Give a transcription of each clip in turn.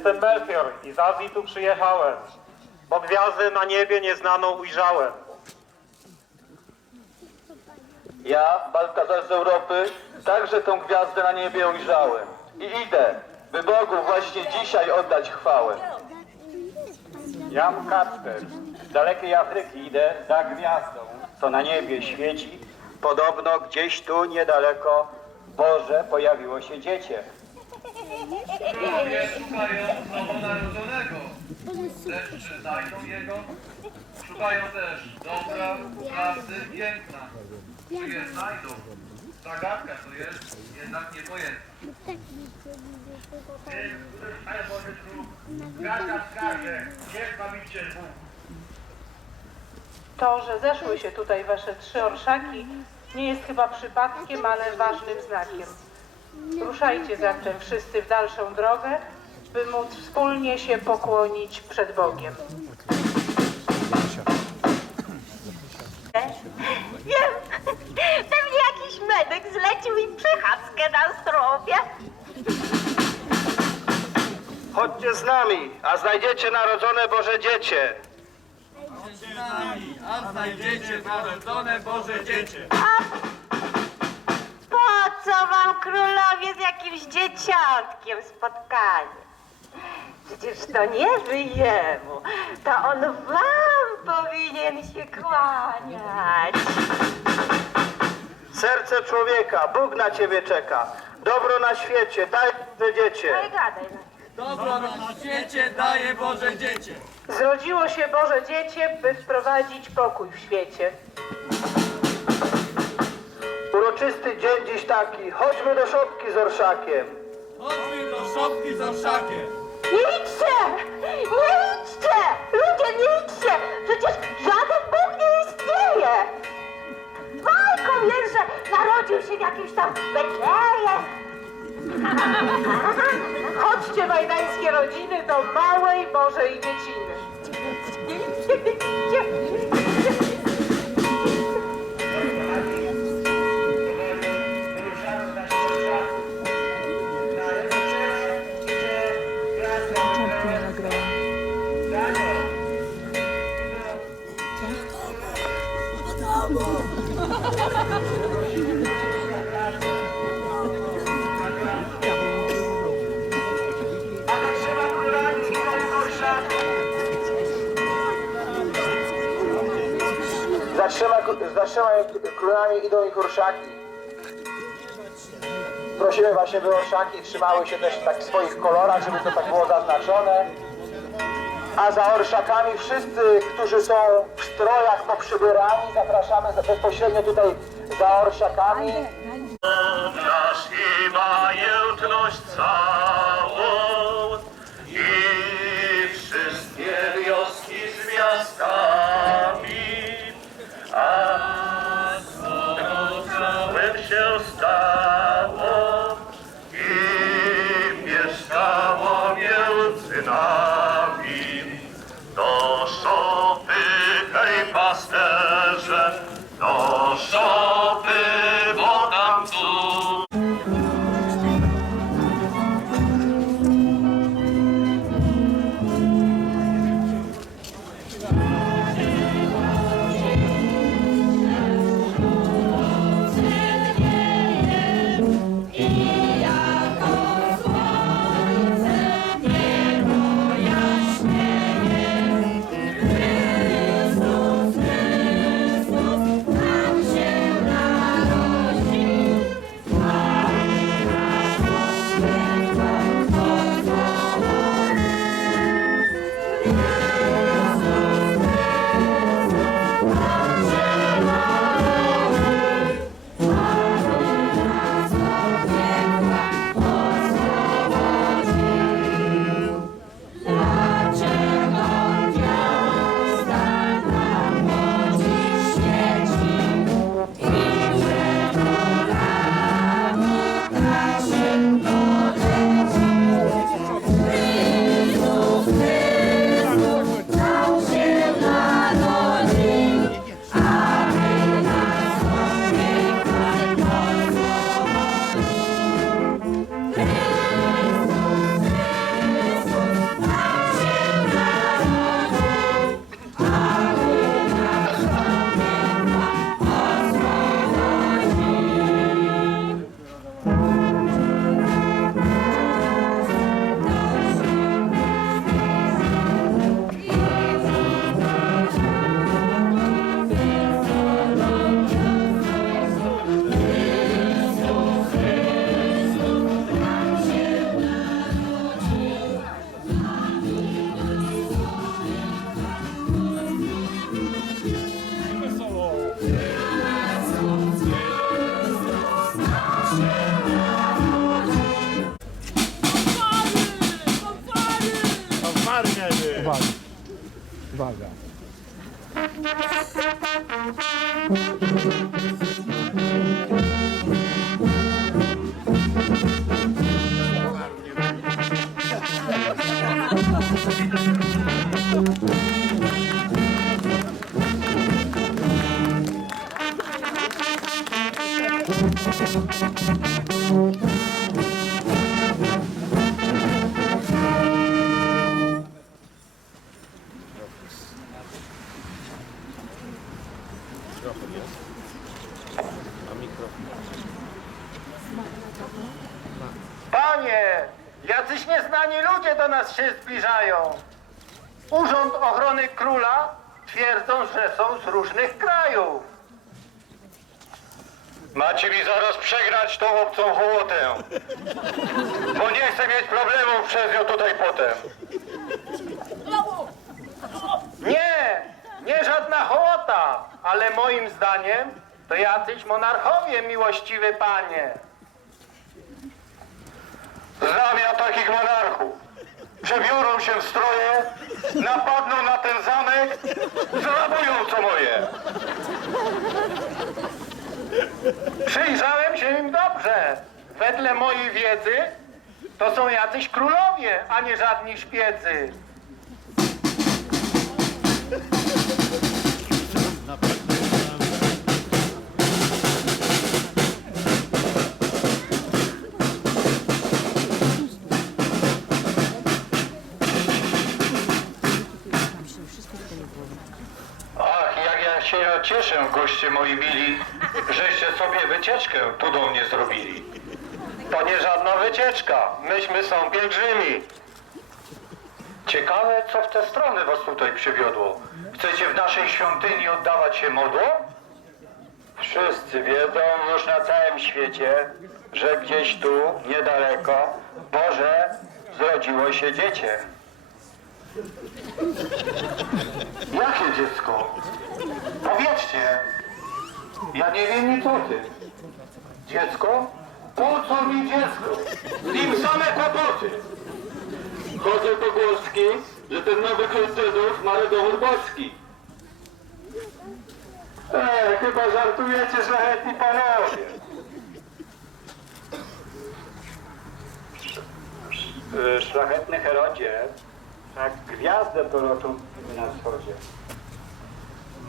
Jestem Melchior i z Azji tu przyjechałem, bo gwiazdy na niebie nieznaną ujrzałem. Ja, Baltazar z Europy, także tą gwiazdę na niebie ujrzałem. I idę, by Bogu właśnie dzisiaj oddać chwałę. Jan Kacper, z dalekiej Afryki idę za gwiazdą, co na niebie świeci. Podobno gdzieś tu niedaleko Boże pojawiło się dziecię. Ludzie szukają nowonarodzonego, lecz czy znajdą jego? Szukają też dobra, prawdy, piękna. Czy je znajdą? Zagadka to jest, jednak niepojętna. Panie Bożyczku, każda wskaże, gdzie bawicie Bóg. To, że zeszły się tutaj wasze trzy orszaki, nie jest chyba przypadkiem, ale ważnym znakiem. Ruszajcie zatem wszyscy w dalszą drogę, by móc wspólnie się pokłonić przed Bogiem. Wiem, pewnie jakiś medyk zlecił im przechadzkę na zdrowie. Chodźcie z nami, a znajdziecie narodzone Boże Dziecię. A znajdziecie narodzone Boże Dziecię. Po co wam królowie z jakimś dzieciątkiem spotkanie? Przecież to nie wy jemu, to on wam powinien się kłaniać. Serce człowieka, Bóg na ciebie czeka. Dobro na świecie, daj Boże Dziecię. No i gadaj. Dobro na świecie daje Boże Dziecię. Zrodziło się Boże Dziecię, by wprowadzić pokój w świecie. Uroczysty dzień dziś taki, chodźmy do szopki z orszakiem. Chodźmy do szopki z orszakiem. Nie idźcie! Nie idźcie! Ludzie, nie idźcie! Przecież żaden Bóg nie istnieje! Bajką jest, że narodził się w jakimś tam Betlejem. Chodźcie, wajdańskie rodziny, do małej Bożej dzieciny. za trzema królami idą ich orszaki. Prosimy właśnie, by orszaki trzymały się też tak w swoich kolorach, żeby to tak było zaznaczone. A za orszakami wszyscy, którzy są w strojach poprzybierani, zapraszamy za- bezpośrednio tutaj za orszakami. Nasz i majętność całą całym się Gaga. Jacyś nieznani ludzie do nas się zbliżają. Urząd Ochrony Króla twierdzą, że są z różnych krajów. Macie mi zaraz przegrać tą obcą hołotę. Bo nie chcę mieć problemów przez nią tutaj potem. Nie, nie żadna hołota, ale moim zdaniem to jacyś monarchowie, miłościwy panie. Znam takich monarchów. Przebiorą się w stroje, napadną na ten zamek, zarabują co moje. Przyjrzałem się im dobrze. Wedle mojej wiedzy to są jacyś królowie, a nie żadni szpiedzy. Moi mili, żeście sobie wycieczkę tu do mnie zrobili. To nie żadna wycieczka, myśmy są pielgrzymi. Ciekawe, co w te strony was tutaj przywiodło. Chcecie w naszej świątyni oddawać się modłom? Wszyscy wiedzą już na całym świecie, że gdzieś tu, niedaleko, Boże, zrodziło się dziecię. Jakie dziecko? Powiedzcie. Ja nie wiem nic o tym. Dziecko? Po co mi dziecko? Z nim same kłopoty. Chodzą pogłoski, że ten nowy Chrystus ma rodowód boski. E, chyba żartujecie, szlachetni panowie. Szlachetny Herodzie, tak gwiazdę proroczą na wschodzie.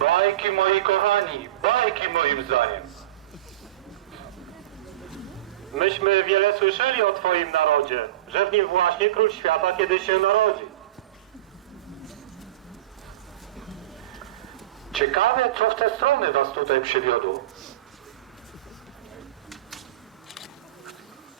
Bajki moi kochani, bajki moim zdaniem. Myśmy wiele słyszeli o Twoim narodzie, że w nim właśnie Król Świata kiedyś się narodzi. Ciekawe, co w te strony was tutaj przywiodło.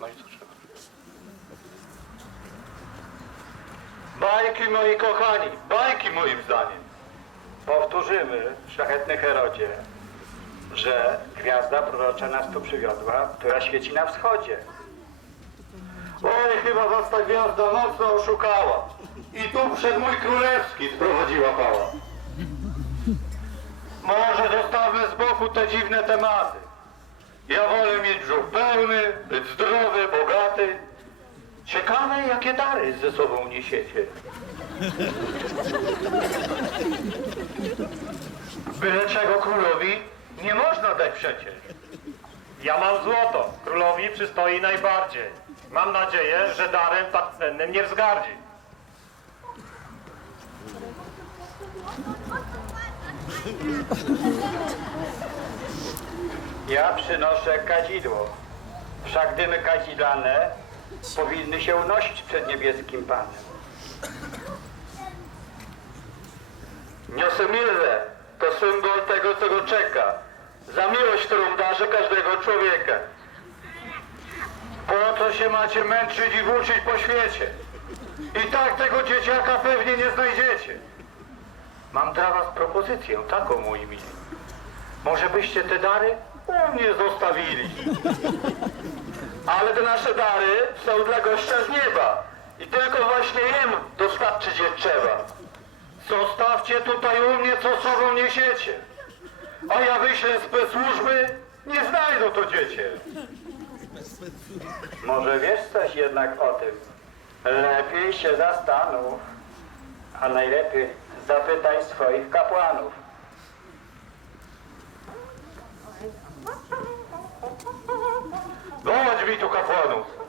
No? Bajki moi kochani, bajki moim zdaniem. Powtórzymy, szlachetny Herodzie, że gwiazda prorocza nas tu przywiodła, która świeci na wschodzie. Oj, chyba was ta gwiazda mocno oszukała. I tu przed mój królewski sprowadziła pała. Może zostawmy z boku te dziwne tematy. Ja wolę mieć brzuch pełny, być zdrowy, bogaty. Ciekawe, jakie dary ze sobą niesiecie. Byle czego królowi nie można dać przecież. Ja mam złoto, królowi przystoi najbardziej. Mam nadzieję, że darem tak cennym nie wzgardzi. Ja przynoszę kadzidło. Wszak dymy kadzidlane powinny się unosić przed niebieskim Panem. Niosę mirrę, to symbol tego, co go czeka. Za miłość, którą darzy każdego człowieka. Po co się macie męczyć i włóczyć po świecie? I tak tego dzieciaka pewnie nie znajdziecie. Mam dla was propozycję taką, moi mili. Może byście te dary u mnie zostawili. Ale te nasze dary są dla gościa z nieba. I tylko właśnie jemu dostarczyć je trzeba. Zostawcie tutaj u mnie, co sobą niesiecie. A ja wyślę specłużby, nie znajdą to dziecię. Może wiesz coś jednak o tym? Lepiej się zastanów. a najlepiej zapytaj swoich kapłanów. Wołać mi tu kapłanów.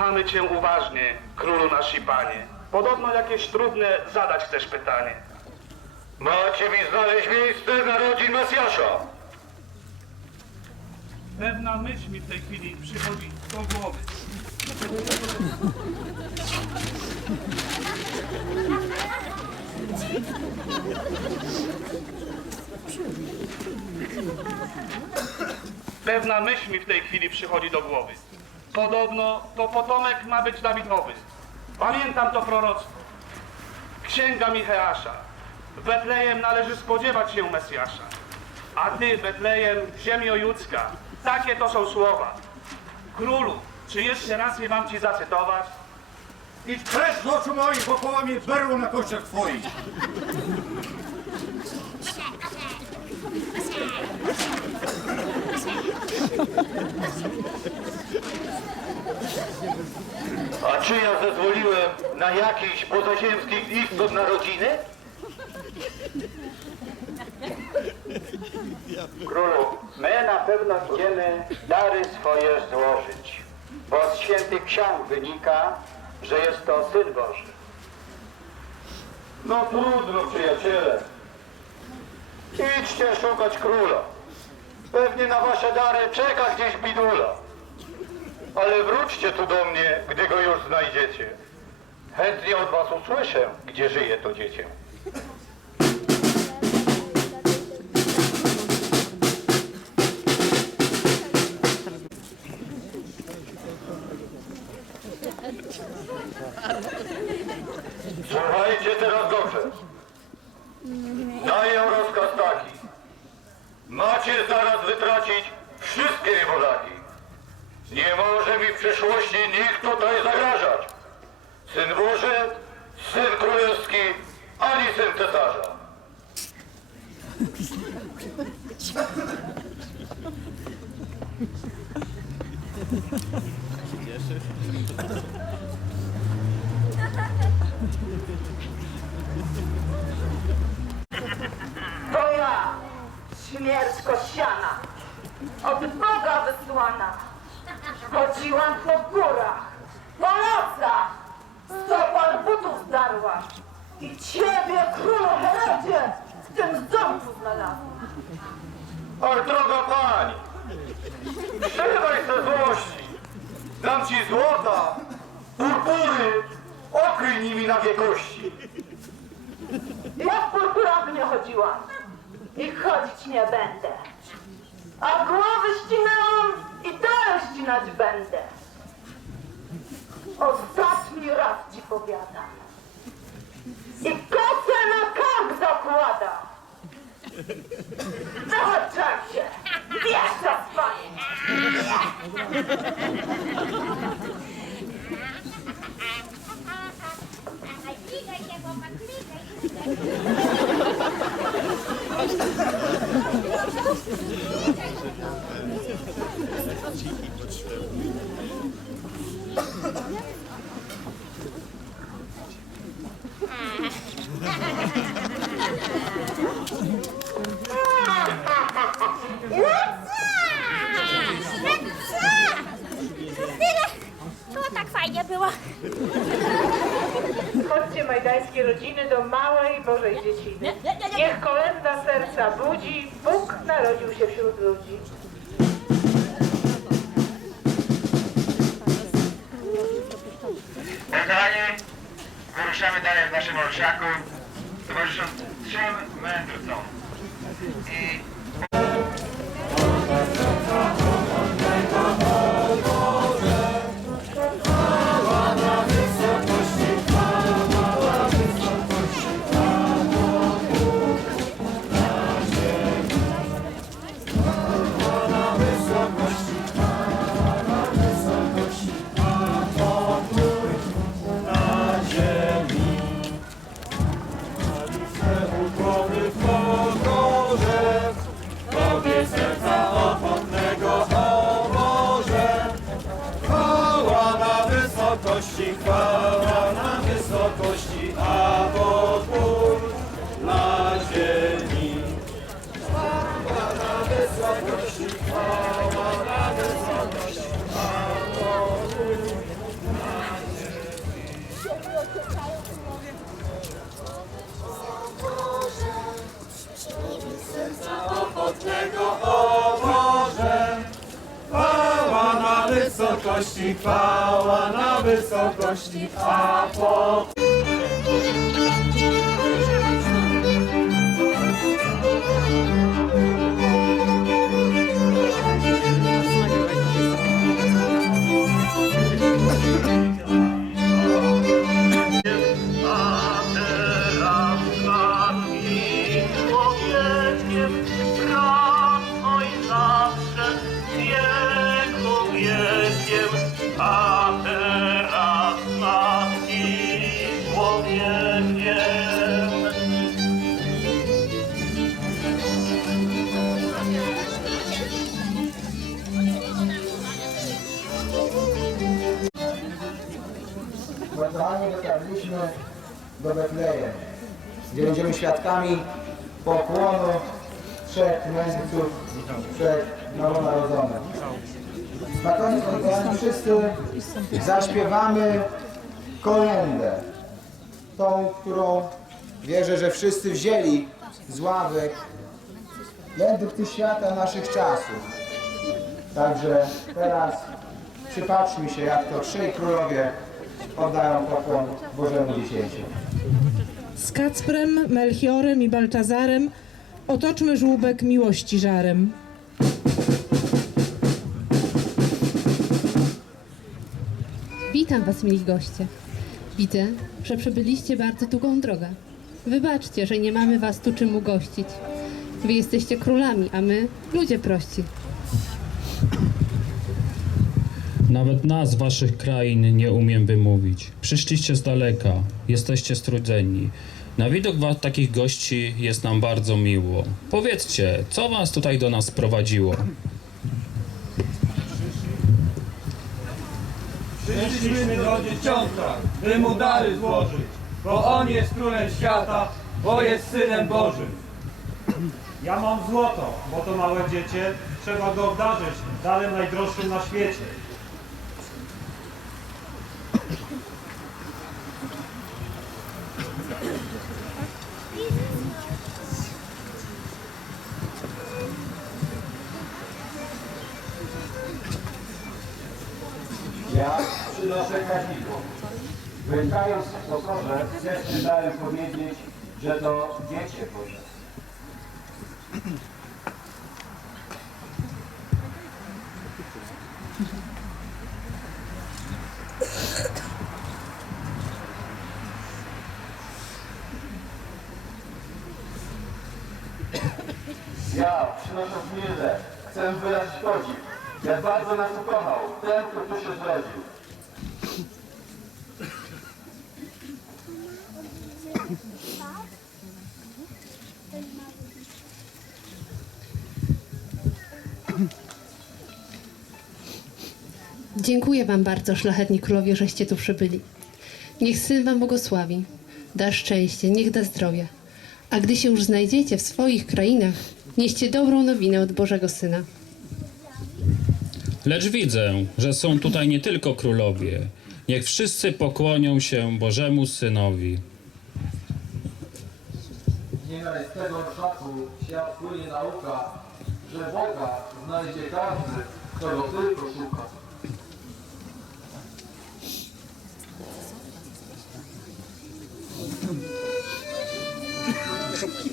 Słuchamy Cię uważnie, królu nasz i panie. Podobno jakieś trudne zadać chcesz pytanie. Macie mi znaleźć miejsce narodzin Mesjasza. Pewna myśl mi w tej chwili przychodzi do głowy. Pewna myśl mi w tej chwili przychodzi do głowy. Podobno to potomek ma być Dawidowy. Pamiętam to proroctwo. Księga Micheasza. W Betlejem należy spodziewać się Mesjasza. A ty, Betlejem, ziemio judzka, takie to są słowa. Królu, czy jeszcze raz je mam ci zacytować? Idź precz z oczu moich, bo połamie berło na kościach twoich. A czy ja zezwoliłem na jakichś pozaziemskich istot narodziny? Królu, my na pewno idziemy dary swoje złożyć, bo z świętych ksiąg wynika, że jest to Syn Boży. No trudno, przyjaciele. Idźcie szukać króla. Pewnie na wasze dary czeka gdzieś bidula. Ale wróćcie tu do mnie, gdy go już znajdziecie. Chętnie od was usłyszę, gdzie żyje to dziecię. Słuchajcie teraz dobrze. Daję. Macie zaraz wytracić wszystkie niewolaki. Nie może mi w przyszłości nikt tutaj zagrażać. Syn Boży, Syn Królewski, ani Syn Cesarza. Śmierć kościana, od Boga wysłana. Chodziłam po górach, po nocach, stopal butów zdarła. I ciebie, królu Herodzie, w tym domku znalazłam. Ach, droga pani, trzymaj se złości. Dam ci złota, purpury, okryj nimi na wiekości. Ja w purpurach nie chodziłam i chodzić nie będę. A głowy ścinałam i dalej ścinać będę. Ostatni raz ci powiadam. I kosę na kark zakładam. Zahaczam się. Chłopak, klikaj. Thank you. Wysokości, chwała na wysokości, a pokój do Betlejem, gdzie będziemy świadkami pokłonu trzech mędrców przed nowonarodzonym. Na koniec, kochani, wszyscy zaśpiewamy kolędę, tą, którą wierzę, że wszyscy wzięli z ławek wędrówcy świata naszych czasów. Także teraz przypatrzmy się, jak to trzej królowie oddają pokłon Bożemu Dziecięciu. Z Kacprem, Melchiorem i Balczazarem otoczmy żłóbek miłości żarem. Witam Was, mili goście. Widzę, że przebyliście bardzo długą drogę. Wybaczcie, że nie mamy Was tu czym ugościć. Wy jesteście królami, a my ludzie prości. Nawet nazw waszych krain nie umiem wymówić. Przyszliście z daleka, jesteście strudzeni. Na widok takich gości jest nam bardzo miło. Powiedzcie, co was tutaj do nas sprowadziło? Przyszliśmy do dzieciątka, by mu dary złożyć, bo on jest królem świata, bo jest synem Bożym. Ja mam złoto, bo to małe dziecię, trzeba go obdarzyć darem najdroższym na świecie. Wędkając w pokorze, chcę darem powiedzieć, że to dziecię Boże. Ja przynoszę mirę, chcę wyrazić podziw, jak bardzo nas ukochał, ten, kto tu się zrodził. Dziękuję Wam bardzo, szlachetni królowie, żeście tu przybyli. Niech Syn Wam błogosławi, da szczęście, niech da zdrowia. A gdy się już znajdziecie w swoich krainach, nieście dobrą nowinę od Bożego Syna. Lecz widzę, że są tutaj nie tylko królowie. Niech wszyscy pokłonią się Bożemu Synowi. Z tego szaku świat płynie nauka, że Boga znajdzie każdy, kto go tylko szuka. Gekje.